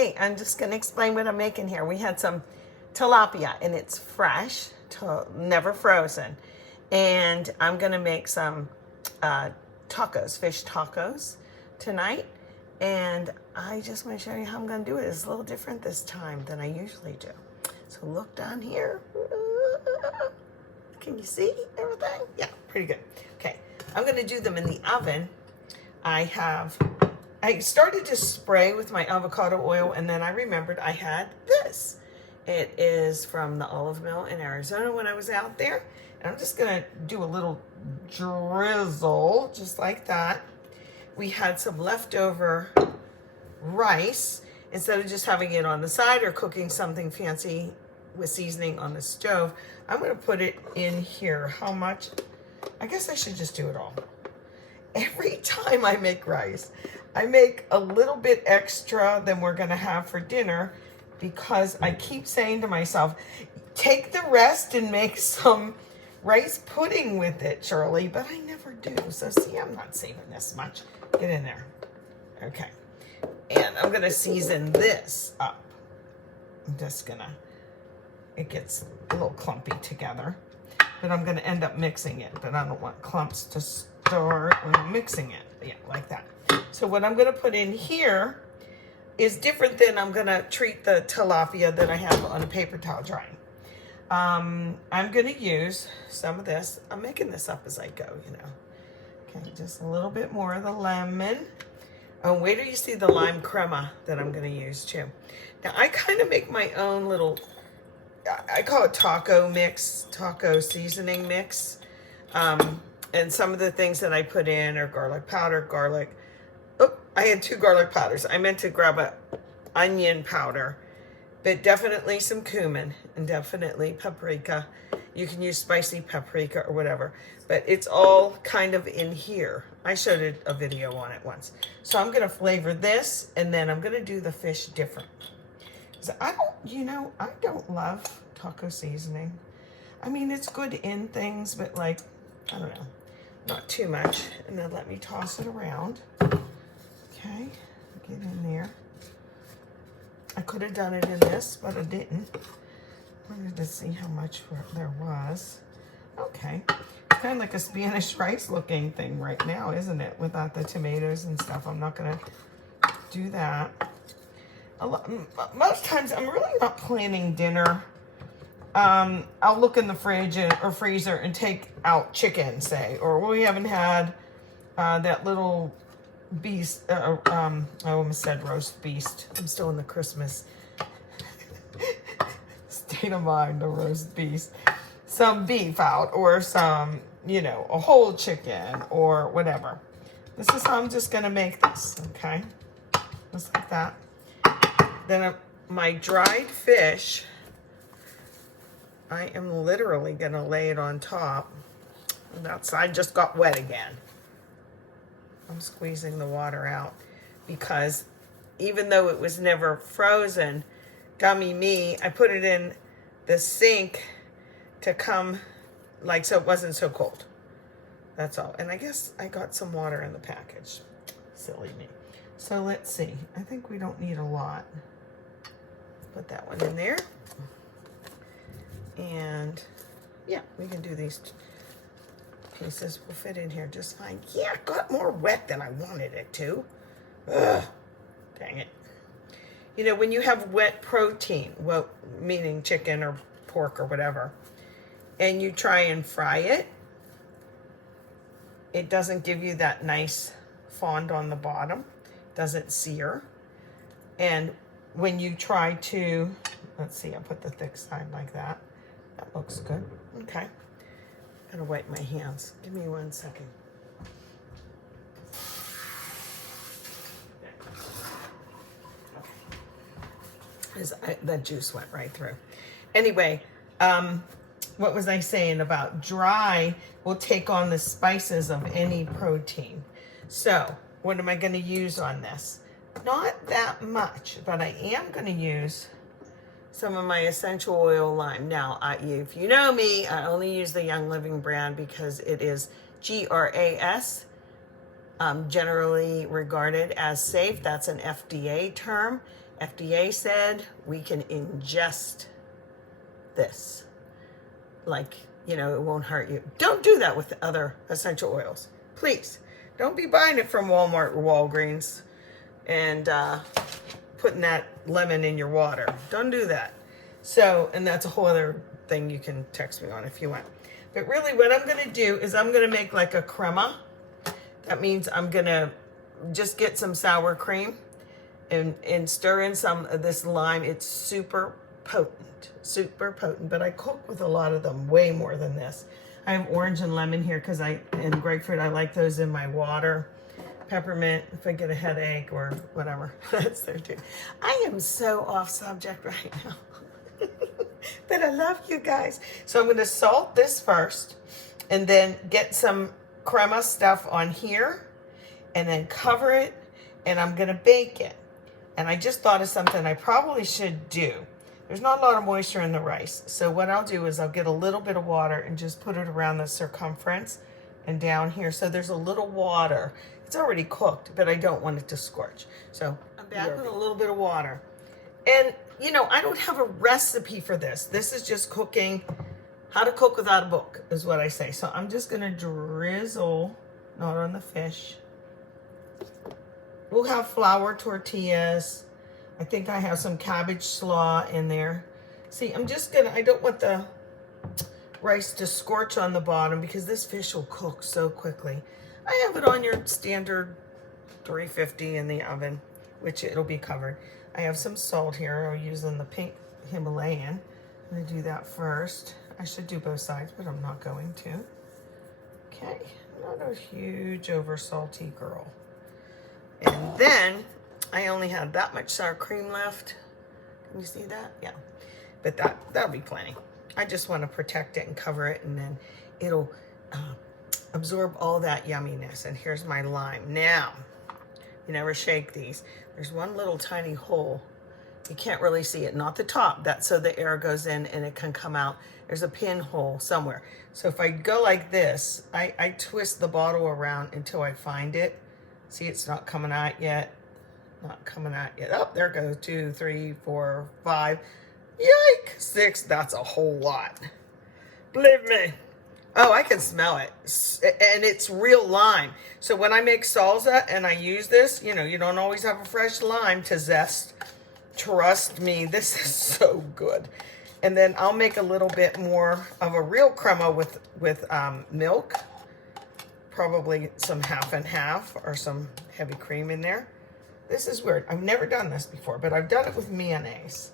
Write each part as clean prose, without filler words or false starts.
Hey, I'm just going to explain what I'm making here. We had some tilapia, and it's fresh, never frozen. And I'm going to make some tacos, fish tacos tonight. And I just want to show you how I'm going to do it. It's a little different this time than I usually do. So look down here. Can you see everything? Yeah, pretty good. Okay, I'm going to do them in the oven. I started to spray with my avocado oil, and then I remembered I had this. It is from the olive mill in Arizona when I was out there. And I'm just gonna do a little drizzle, just like that. We had some leftover rice. Instead of just having it on the side or cooking something fancy with seasoning on the stove, I'm gonna put it in here. How much? I guess I should just do it all. Every time I make rice, I make a little bit extra than we're gonna have for dinner because I keep saying to myself, take the rest and make some rice pudding with it, Shirley, but I never do. So see, I'm not saving this much. Get in there. Okay. And I'm gonna season this up. I'm just gonna, it gets a little clumpy together, but I'm gonna end up mixing it, but I don't want clumps to start when I'm mixing it. Yeah, like that. So what I'm gonna put in here is different than I'm gonna treat the tilapia that I have on a paper towel drying. I'm gonna use some of this. I'm making this up as I go, you know. Okay, just a little bit more of the lemon. Oh, wait till you see the lime crema that I'm gonna use too. Now I kind of make my own little, I call it taco mix, taco seasoning mix. And some of the things that I put in are garlic powder, garlic. Oh, I had 2 garlic powders. I meant to grab a onion powder, but definitely some cumin and definitely paprika. You can use spicy paprika or whatever, but it's all kind of in here. I showed a video on it once. So I'm gonna flavor this, and then I'm gonna do the fish different. So I don't love taco seasoning. I mean, it's good in things, but like, I don't know, not too much. And then let me toss it around. Okay, get in there. I could have done it in this, but I didn't. I wanted to see how much there was. Okay, it's kind of like a Spanish rice looking thing right now, isn't it? Without the tomatoes and stuff. I'm not gonna do that. Most times I'm really not planning dinner. I'll look in the fridge or freezer and take out chicken, say, or we haven't had that little beast. I almost said roast beast. I'm still in the Christmas state of mind. The roast beast, some beef out, or some, you know, a whole chicken or whatever. This is how I'm just gonna make this. Okay, just like that. Then my dried fish, I am literally gonna lay it on top. And that side just got wet again. I'm squeezing the water out because even though it was never frozen, gummy me, I put it in the sink to come, like, so it wasn't so cold. That's all. And I guess I got some water in the package. Silly me. So let's see. I think we don't need a lot. Put that one in there. And yeah, we can do these pieces. Will fit in here just fine. Yeah, it got more wet than I wanted it to. Ugh, dang it. You know, when you have wet protein, well, meaning chicken or pork or whatever, and you try and fry it, it doesn't give you that nice fond on the bottom. Doesn't sear. And when you try to, let's see, I'll put the thick side like that. That looks good. Okay. Gotta wipe my hands. Give me 1 second. Okay. That juice went right through. Anyway, what was I saying about dry will take on the spices of any protein. So what am I going to use on this? Not that much, but I am going to use some of my essential oil lime. Now, if you know me, I only use the Young Living brand because it is GRAS, generally regarded as safe. That's an FDA term. FDA said we can ingest this. Like, you know, it won't hurt you. Don't do that with other essential oils. Please. Don't be buying it from Walmart or Walgreens and putting that lemon in your water. Don't do that. So, and that's a whole other thing you can text me on if you want. But really what I'm going to do is I'm going to make like a crema. That means I'm going to just get some sour cream and stir in some of this lime. It's super potent, but I cook with a lot of them, way more than this. I have orange and lemon here and grapefruit, I like those in my water. Peppermint, if I get a headache or whatever, that's there too. I am so off subject right now, but I love you guys. So I'm gonna salt this first and then get some crema stuff on here and then cover it, and I'm gonna bake it. And I just thought of something I probably should do. There's not a lot of moisture in the rice. So what I'll do is I'll get a little bit of water and just put it around the circumference and down here. So there's a little water. It's already cooked, but I don't want it to scorch. So I'm back with a little bit of water. And you know, I don't have a recipe for this. This is just cooking, how to cook without a book is what I say. So I'm just gonna drizzle, not on the fish. We'll have flour tortillas. I think I have some cabbage slaw in there. See, I don't want the rice to scorch on the bottom because this fish will cook so quickly. I have it on your standard 350 in the oven, which it'll be covered. I have some salt here. I'm using the pink Himalayan. I'm gonna do that first. I should do both sides, but I'm not going to. Okay, I'm not a huge over salty girl. And then I only had that much sour cream left. Can you see that? Yeah. But that'll be plenty. I just want to protect it and cover it, and then it'll absorb all that yumminess. And here's my lime. Now, you never shake these. There's one little tiny hole. You can't really see it. Not the top. That's so the air goes in and it can come out. There's a pinhole somewhere. So if I go like this, I twist the bottle around until I find it. See, it's not coming out yet. Not coming out yet. Oh, there it goes. 2, 3, 4, 5. Yike! 6. That's a whole lot. Believe me. Oh, I can smell it. And it's real lime. So when I make salsa and I use this, you know, you don't always have a fresh lime to zest. Trust me, this is so good. And then I'll make a little bit more of a real crema with milk. Probably some half and half or some heavy cream in there. This is weird. I've never done this before, but I've done it with mayonnaise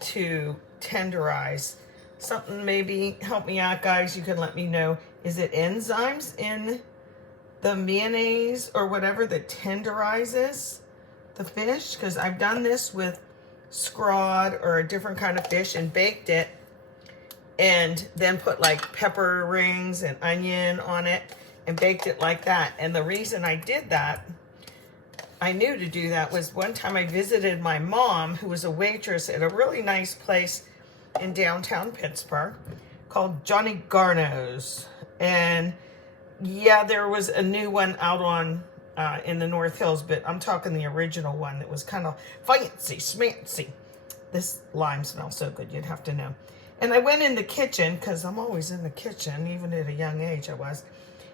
to tenderize. Something maybe help me out, guys. You can let me know. Is it enzymes in the mayonnaise or whatever that tenderizes the fish? Because I've done this with scrod or a different kind of fish and baked it and then put like pepper rings and onion on it and baked it like that. And the reason I did that, I knew to do that, was one time I visited my mom, who was a waitress at a really nice place in downtown Pittsburgh called Johnny Garno's. And yeah, there was a new one out on in the North Hills, but I'm talking the original one that was kind of fancy, schmancy. This lime smells so good, you'd have to know. And I went in the kitchen, because I'm always in the kitchen, even at a young age I was.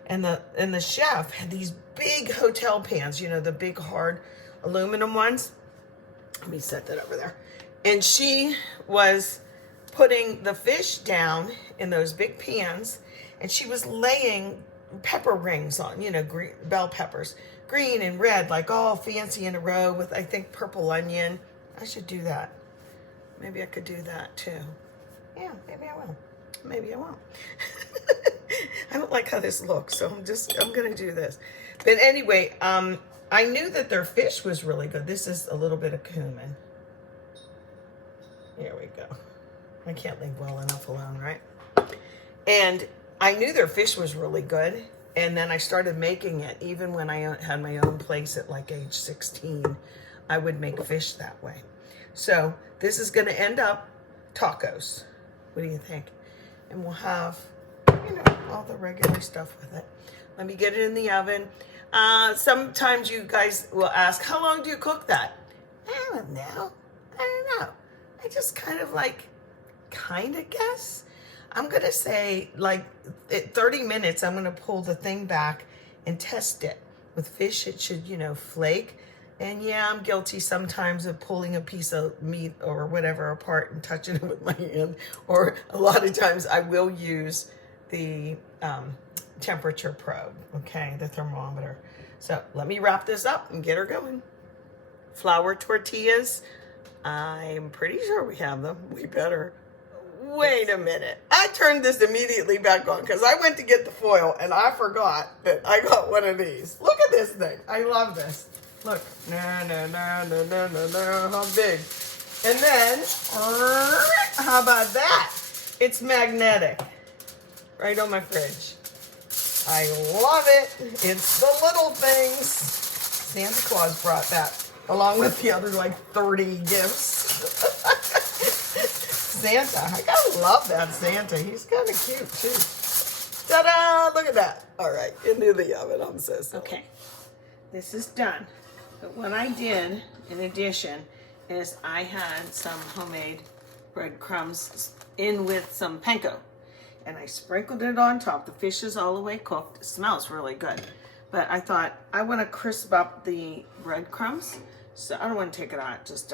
And the chef had these big hotel pans, you know, the big hard aluminum ones. Let me set that over there. And she was putting the fish down in those big pans, and she was laying pepper rings on, you know, green, bell peppers, green and red, like all fancy in a row with, I think, purple onion. I should do that. Maybe I could do that too. Yeah, maybe I will. Maybe I won't. I don't like how this looks, so I'm gonna do this. But anyway, I knew that their fish was really good. This is a little bit of cumin. Here we go. I can't leave well enough alone, right? And I knew their fish was really good. And then I started making it. Even when I had my own place at like age 16, I would make fish that way. So this is gonna end up tacos. What do you think? And we'll have, you know, all the regular stuff with it. Let me get it in the oven. Sometimes you guys will ask, how long do you cook that? I don't know. I don't know. I just kind of guess. I'm going to say like at 30 minutes, I'm going to pull the thing back and test it. With fish, it should, flake. And yeah, I'm guilty sometimes of pulling a piece of meat or whatever apart and touching it with my hand. Or a lot of times I will use the temperature probe, okay, the thermometer. So let me wrap this up and get her going. Flour tortillas. I'm pretty sure we have them. We better. Wait a minute. I turned this immediately back on because I went to get the foil and I forgot that I got one of these. Look at this thing. I love this. Look. No, how big. And then, how about that? It's magnetic. Right on my fridge. I love it. It's the little things. Santa Claus brought that along with the other 30 gifts. Santa. I gotta love that Santa. He's kind of cute too. Ta-da! Look at that. All right, into the oven. I'm so sorry. Okay, this is done. But what I did in addition is I had some homemade breadcrumbs in with some panko. And I sprinkled it on top. The fish is all the way cooked. It smells really good. But I thought I want to crisp up the breadcrumbs. So I don't want to take it out, just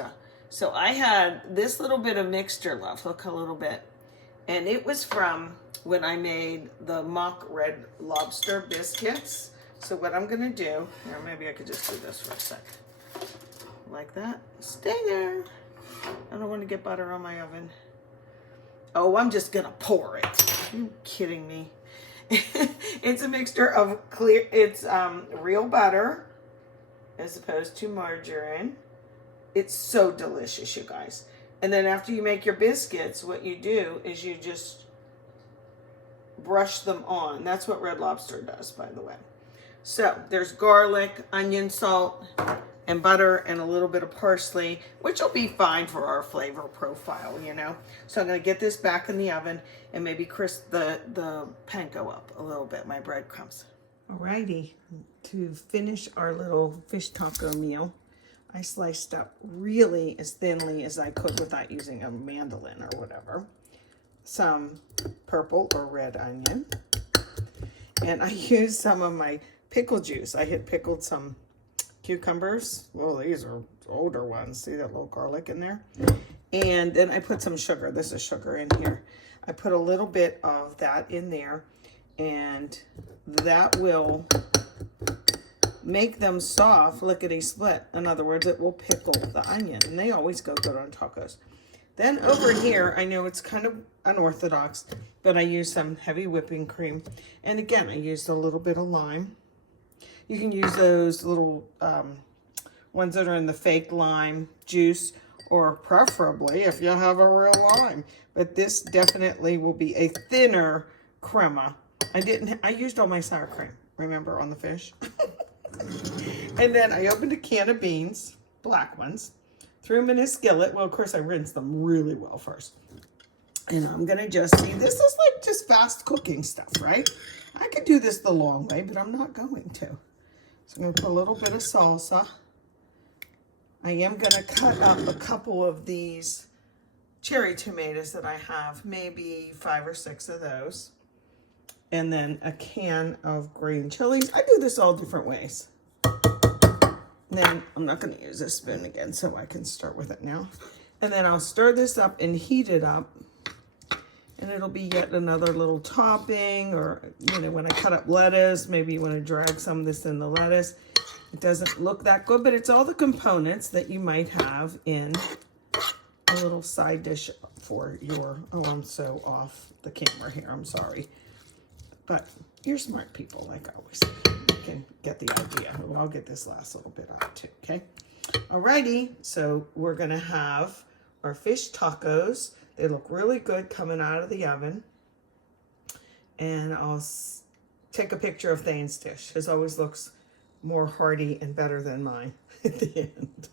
so I had this little bit of mixture left. Look, a little bit. And it was from when I made the mock red lobster biscuits. So what I'm going to do, or maybe I could just do this for a sec. Like that. Stay there. I don't want to get butter on my oven. Oh, I'm just going to pour it. Are you kidding me? It's a mixture of it's real butter as opposed to margarine. It's so delicious, you guys. And then after you make your biscuits, what you do is you just brush them on. That's what Red Lobster does, by the way. So there's garlic, onion, salt, and butter, and a little bit of parsley, which will be fine for our flavor profile, So I'm going to get this back in the oven and maybe crisp the panko up a little bit, my breadcrumbs. Alrighty, to finish our little fish taco meal, I sliced up really as thinly as I could without using a mandolin or whatever. Some purple or red onion. And I used some of my pickle juice. I had pickled some cucumbers. Well, these are older ones. See that little garlic in there? And then I put some sugar. This is sugar in here. I put a little bit of that in there. And that will make them soft, lickety split. In other words, it will pickle the onion, and they always go good on tacos. Then over here, I know it's kind of unorthodox, but I use some heavy whipping cream. And again, I used a little bit of lime. You can use those little ones that are in the fake lime juice, or preferably if you have a real lime. But this definitely will be a thinner crema. I used all my sour cream, remember, on the fish. And then I opened a can of beans, black ones, threw them in a skillet. Well, of course, I rinsed them really well first. And I'm going to just see, this is like just fast cooking stuff, right? I could do this the long way, but I'm not going to. So I'm going to put a little bit of salsa. I am going to cut up a couple of these cherry tomatoes that I have, maybe 5 or 6 of those. And then a can of green chilies. I do this all different ways. Then I'm not going to use this spoon again, so I can start with it now. And then I'll stir this up and heat it up. And it'll be yet another little topping, or, when I cut up lettuce, maybe you want to drag some of this in the lettuce. It doesn't look that good, but it's all the components that you might have in a little side dish for your, oh, I'm so off the camera here, I'm sorry. But you're smart people, like always. You can get the idea. Well, I'll get this last little bit out too, okay? Alrighty, so we're gonna have our fish tacos. They look really good coming out of the oven. And I'll take a picture of Thane's dish. His always looks more hearty and better than mine at the end.